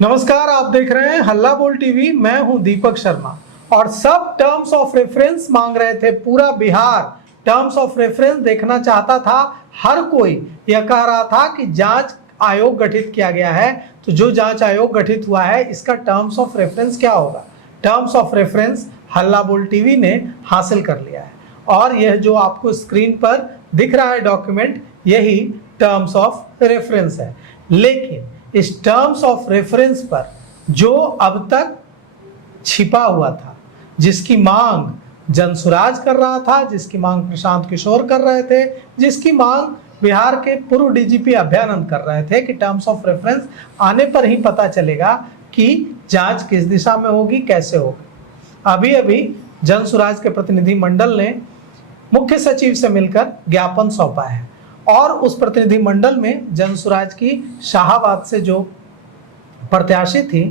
नमस्कार, आप देख रहे हैं हल्ला बोल टीवी। मैं हूं दीपक शर्मा और सब टर्म्स ऑफ रेफरेंस मांग रहे थे। पूरा बिहार टर्म्स ऑफ रेफरेंस देखना चाहता था। हर कोई यह कह रहा था कि जांच आयोग गठित किया गया है, तो जो जांच आयोग गठित हुआ है इसका टर्म्स ऑफ रेफरेंस क्या होगा। टर्म्स ऑफ रेफरेंस हल्ला बोल टीवी ने हासिल कर लिया है और यह जो आपको स्क्रीन पर दिख रहा है डॉक्यूमेंट, यही टर्म्स ऑफ रेफरेंस है। लेकिन इस टर्म्स ऑफ रेफरेंस पर जो अब तक छिपा हुआ था, जिसकी मांग जनसुराज कर रहा था, जिसकी मांग प्रशांत किशोर कर रहे थे, जिसकी मांग बिहार के पूर्व डीजीपी अभयानंद कर रहे थे कि टर्म्स ऑफ रेफरेंस आने पर ही पता चलेगा कि जांच किस दिशा में होगी, कैसे होगी। अभी अभी जनसुराज के प्रतिनिधि मंडल ने मुख्य सचिव से मिलकर ज्ञापन सौंपा है और उस प्रतिनिधि मंडल में जनसुराज की शाहाबाद से जो प्रत्याशी थी,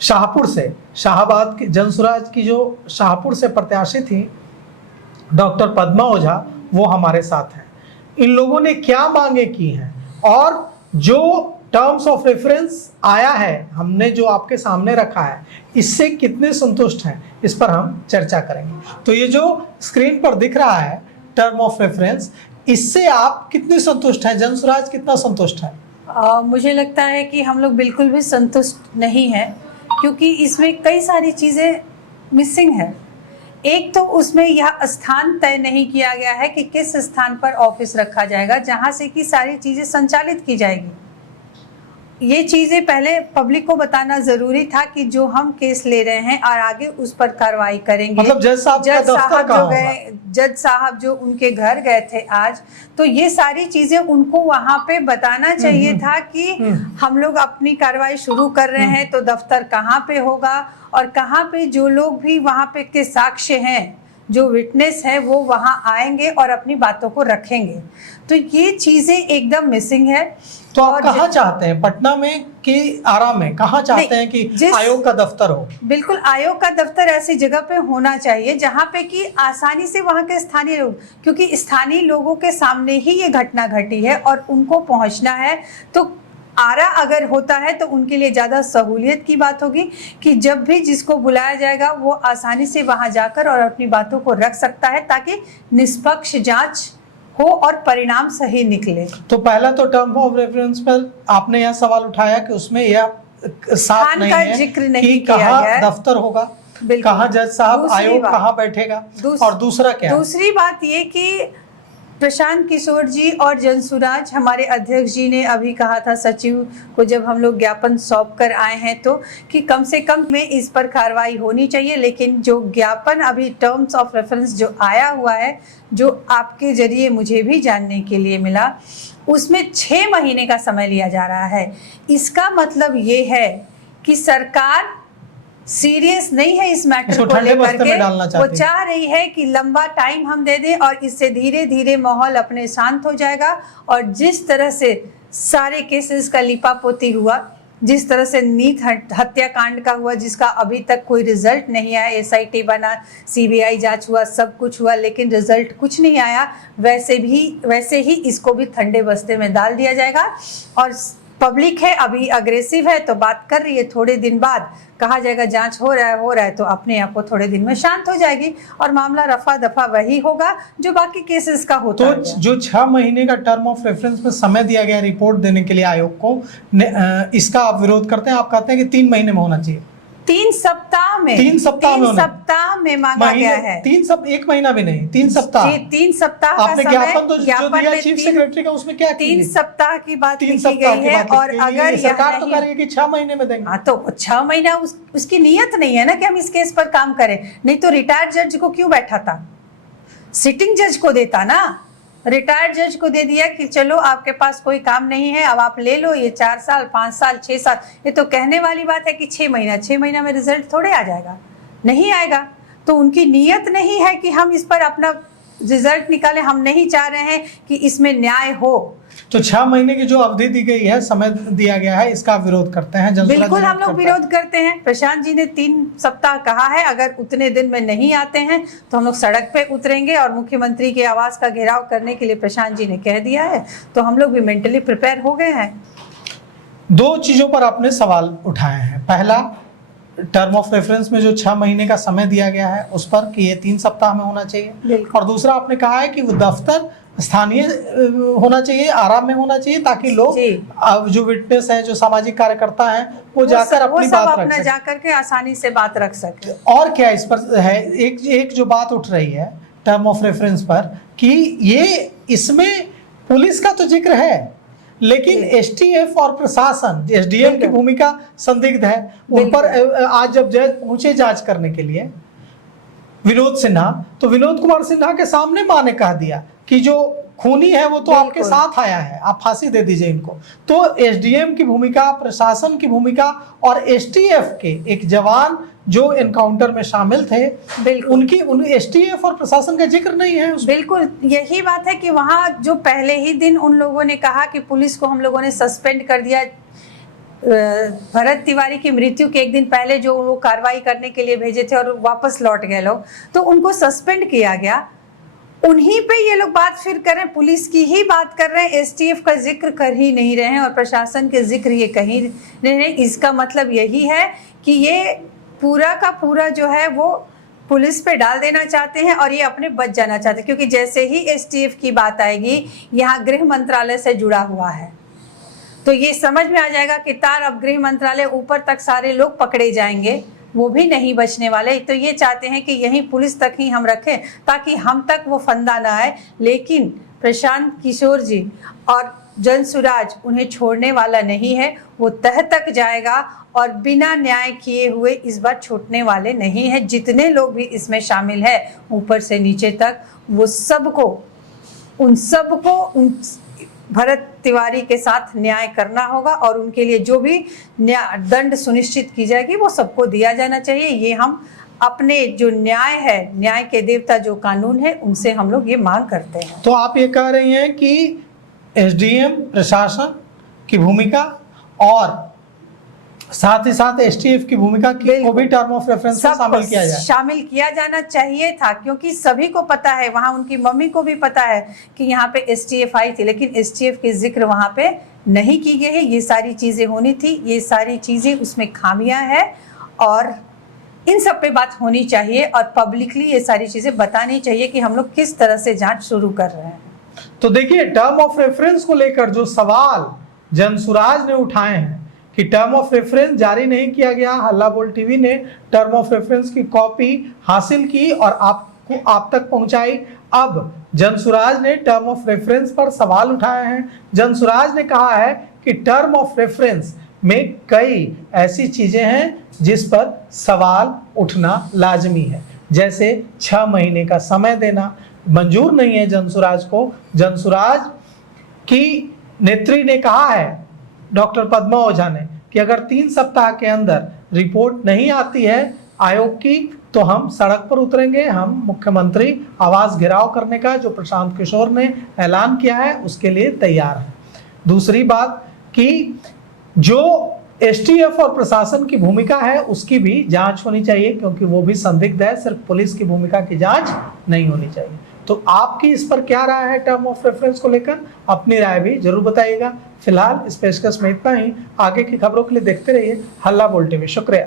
शाहाबाद की जनसुराज की जो शाहपुर से प्रत्याशी थी डॉक्टर पद्मा ओझा, वो हमारे साथ हैं। इन लोगों ने क्या मांगे की हैं और जो टर्म्स ऑफ रेफरेंस आया है, हमने जो आपके सामने रखा है, इससे कितने संतुष्ट हैं, इस पर हम चर्चा करेंगे। तो ये जो स्क्रीन पर दिख रहा है टर्म ऑफ रेफरेंस, इससे आप कितने संतुष्ट हैं? जनसुराज कितना संतुष्ट है? मुझे लगता है कि हम लोग बिल्कुल भी संतुष्ट नहीं हैं, क्योंकि इसमें कई सारी चीज़ें मिसिंग है। एक तो उसमें यह स्थान तय नहीं किया गया है कि किस स्थान पर ऑफिस रखा जाएगा जहां से कि सारी चीज़ें संचालित की जाएगी। ये चीज़ें पहले पब्लिक को बताना जरूरी था कि जो हम केस ले रहे हैं और आगे उस पर कार्रवाई करेंगे। मतलब जज साहब जो गए, जज साहब जो उनके घर गए थे आज, तो ये सारी चीजें उनको वहां पे बताना चाहिए था कि हम लोग अपनी कार्रवाई शुरू कर रहे हैं, तो दफ्तर कहाँ पे होगा और कहाँ पे जो लोग भी वहां पे के साक्ष्य हैं, जो विटनेस है, वो वहां आएंगे और अपनी बातों को रखेंगे। तो ये चीजें एकदम मिसिंग है। तो आप कहाँ चाहते हैं, पटना में कि आरा में, कहाँ चाहते हैं कि आयोग का दफ्तर हो? बिल्कुल, आयोग का दफ्तर ऐसी जगह पे होना चाहिए जहाँ पे कि आसानी से वहाँ के स्थानीय लोग, क्योंकि स्थानीय लोगों के सामने ही ये घटना घटी है और उनको पहुँचना है, तो आरा अगर होता है तो उनके लिए ज़्यादा सहूलियत की बात होगी कि जब भी जिसको बुलाया जाएगा वो आसानी से वहाँ जाकर और अपनी बातों को रख सकता है, ताकि निष्पक्ष जाँच हो और परिणाम सही निकले। तो पहला तो टर्म ऑफ रेफरेंस पर आपने यह सवाल उठाया कि उसमें यह साफ नहीं है जिक्र नहीं कि कहाँ दफ्तर होगा, कहाँ जज साहब आयोग कहाँ बैठेगा, और दूसरा क्या? दूसरी बात ये कि प्रशांत किशोर जी और जनसुराज, हमारे अध्यक्ष जी ने अभी कहा था सचिव को, जब हम लोग ज्ञापन सौंप कर आए हैं, तो कि कम से कम में इस पर कार्रवाई होनी चाहिए। लेकिन जो ज्ञापन अभी टर्म्स ऑफ रेफरेंस जो आया हुआ है, जो आपके जरिए मुझे भी जानने के लिए मिला, उसमें 6 महीने का समय लिया जा रहा है। इसका मतलब ये है कि सरकार सीरियस नहीं है इस मैटर को लेकर के। वो चाह रही है कि लंबा टाइम हम दे दें और इससे धीरे धीरे माहौल अपने शांत हो जाएगा। और जिस तरह से सारे केसेस का लिपापोती हुआ, जिस तरह से नीत हत्याकांड का हुआ, जिसका अभी तक कोई रिजल्ट नहीं आया, एसआईटी बना, सीबीआई जांच हुआ, सब कुछ हुआ, लेकिन रिजल्ट कुछ नहीं आया, वैसे ही इसको भी ठंडे बस्ते में डाल दिया जाएगा। और पब्लिक है अभी अग्रेसिव है, तो बात कर रही है, थोड़े दिन बाद कहा जाएगा जांच हो रहा है, तो अपने आप को थोड़े दिन में शांत हो जाएगी और मामला रफा दफा वही होगा जो बाकी केसेस का होता है। तो जो 6 महीने का टर्म ऑफ रेफरेंस में समय दिया गया रिपोर्ट देने के लिए आयोग को, इसका आप विरोध करते हैं? आप कहते हैं कि 3 महीने में होना चाहिए। 3 सप्ताह में 3 सप्ताह में मांगा गया है। 1 महीना भी नहीं, 3 सप्ताह। 3 सप्ताह का आपने ज्ञापन तो जो दिया चीफ सेक्रेटरी का, उसमें क्या 3 सप्ताह की बात लिखी गई है। और अगर सरकार तो कह रही है कि 6 महीने में देंगे। हाँ, तो 6 महीना उसकी नीयत नहीं है ना कि हम इस केस पर काम करें। नहीं तो रिटायर्ड जज को क्यों बैठा था, सिटिंग जज को देता ना। रिटायर्ड जज को दे दिया कि चलो आपके पास कोई काम नहीं है, अब आप ले लो, ये 4 साल 5 साल 6 साल। ये तो कहने वाली बात है कि 6 महीना में रिजल्ट थोड़े आ जाएगा, नहीं आएगा। तो उनकी नीयत नहीं है कि हम इस पर अपना रिजल्ट निकालें। हम नहीं चाह रहे हैं कि इसमें न्याय हो। तो 6 महीने की जो अवधि दी गई है, समय दिया गया है, इसका विरोध करते हैं? बिल्कुल हम लोग विरोध करते हैं। प्रशांत जी ने 3 सप्ताह कहा है, अगर उतने दिन में नहीं आते हैं तो हम लोग सड़क पे उतरेंगे और मुख्यमंत्री के आवास का घेराव करने के लिए प्रशांत जी ने कह दिया है। तो हम लोग भी मेंटली प्रिपेयर हो गए हैं। दो चीजों पर आपने सवाल उठाए हैं। पहला, टर्म ऑफ रेफरेंस में जो 6 महीने का समय दिया गया है उस पर कि ये 3 सप्ताह में होना चाहिए, बिल्कुल। और दूसरा आपने कहा है कि वो दफ्तर स्थानीय होना चाहिए, आराम में होना चाहिए, ताकि लोग जी। जो विटनेस हैं, जो सामाजिक कार्यकर्ता हैं, वो जाकर अपनी सब बात रख अपना सकें। जाकर के आसानी से बात रख सके। और क्या इस पर है, एक जो बात उठ रही है टर्म ऑफ रेफरेंस पर कि ये इसमें पुलिस का तो जिक्र है, लेकिन एसटीएफ और प्रशासन, एसडीएम की भूमिका संदिग्ध है। उन पर आज जब जज पहुंचे जांच करने के लिए विनोद सिन्हा, तो विनोद कुमार सिन्हा के सामने मां ने कह दिया कि जो खूनी है वो तो आपके साथ आया है, आप फांसी दे दीजिए इनको। तो एसडीएम की भूमिका, प्रशासन की भूमिका और एसटीएफ के एक जवान जो एनकाउंटर में शामिल थे, उन एसटीएफ और प्रशासन का जिक्र नहीं है उसमें। बिल्कुल, यही बात है कि वहाँ जो पहले ही दिन उन लोगों ने कहा कि पुलिस को हम लोगों ने सस्पेंड कर दिया, भरत तिवारी की मृत्यु के एक दिन पहले जो वो कार्रवाई करने के लिए भेजे थे और वापस लौट गए लोग, तो उनको सस्पेंड किया गया। उन्हीं पे ये लोग बात फिर कर रहे हैं, पुलिस की ही बात कर रहे हैं, एसटीएफ का जिक्र कर ही नहीं रहे हैं और प्रशासन के जिक्र ये कहीं नहीं रहे। इसका मतलब यही है कि ये पूरा का पूरा जो है वो पुलिस पे डाल देना चाहते हैं और ये अपने बच जाना चाहते हैं, क्योंकि जैसे ही एसटीएफ की बात आएगी, यहाँ गृह मंत्रालय से जुड़ा हुआ है, तो ये समझ में आ जाएगा कि तार अब गृह मंत्रालय ऊपर तक सारे लोग पकड़े जाएंगे, वो भी नहीं बचने वाले। तो ये चाहते हैं कि यहीं पुलिस तक ही हम रखें ताकि हम तक वो फंदा ना आए। लेकिन प्रशांत किशोर जी और जनसुराज उन्हें छोड़ने वाला नहीं है, वो तह तक जाएगा और बिना न्याय किए हुए इस बार छूटने वाले नहीं है। जितने लोग भी इसमें शामिल है, ऊपर से नीचे तक, वो उन सबको भरत तिवारी के साथ न्याय करना होगा और उनके लिए जो भी दंड सुनिश्चित की जाएगी वो सबको दिया जाना चाहिए। ये हम अपने जो न्याय है, न्याय के देवता जो कानून है, उनसे हम लोग ये मांग करते हैं। तो आप ये कह रही हैं कि एसडीएम, प्रशासन की भूमिका और साथ ही साथ एसटीएफ की भूमिका को भी टर्म ऑफ रेफरेंस में शामिल किया जाना चाहिए था, क्योंकि सभी को पता है, वहाँ उनकी मम्मी को भी पता है कि यहाँ पे एसटीएफ आई थी, लेकिन एसटीएफ की जिक्र वहाँ पे नहीं की गई है। ये सारी चीजें होनी थी, ये सारी चीजें उसमें खामियां है और इन सब पे बात होनी चाहिए और पब्लिकली ये सारी चीजें बतानी चाहिए कि हम लोग किस तरह से जांच शुरू कर रहे हैं। तो देखिए, टर्म ऑफ रेफरेंस को लेकर जो सवाल जनसुराज ने उठाए हैं कि टर्म ऑफ रेफरेंस जारी नहीं किया गया, हल्ला बोल टीवी ने टर्म ऑफ रेफरेंस की कॉपी हासिल की और आप तक पहुंचाई। अब जनसुराज ने टर्म ऑफ रेफरेंस पर सवाल उठाए हैं। जनसुराज ने कहा है कि टर्म ऑफ रेफरेंस में कई ऐसी चीजें हैं जिस पर सवाल उठना लाजमी है, जैसे 6 महीने का समय देना मंजूर नहीं है जनसुराज को। जनसुराज की नेत्री ने कहा है, डॉक्टर पद्मा ओझा ने, कि अगर 3 सप्ताह के अंदर रिपोर्ट नहीं आती है आयोग की तो हम सड़क पर उतरेंगे, हम मुख्यमंत्री आवास घेराव करने का जो प्रशांत किशोर ने ऐलान किया है उसके लिए तैयार है। दूसरी बात कि जो एसटीएफ और प्रशासन की भूमिका है उसकी भी जांच होनी चाहिए, क्योंकि वो भी संदिग्ध है, सिर्फ पुलिस की भूमिका की जांच नहीं होनी चाहिए। तो आपकी इस पर क्या राय है टर्म ऑफ रेफरेंस को लेकर? अपनी राय भी जरूर बताइएगा। फिलहाल इस पेशकश में इतना ही। आगे की खबरों के लिए देखते रहिए हल्ला बोल टीवी। शुक्रिया।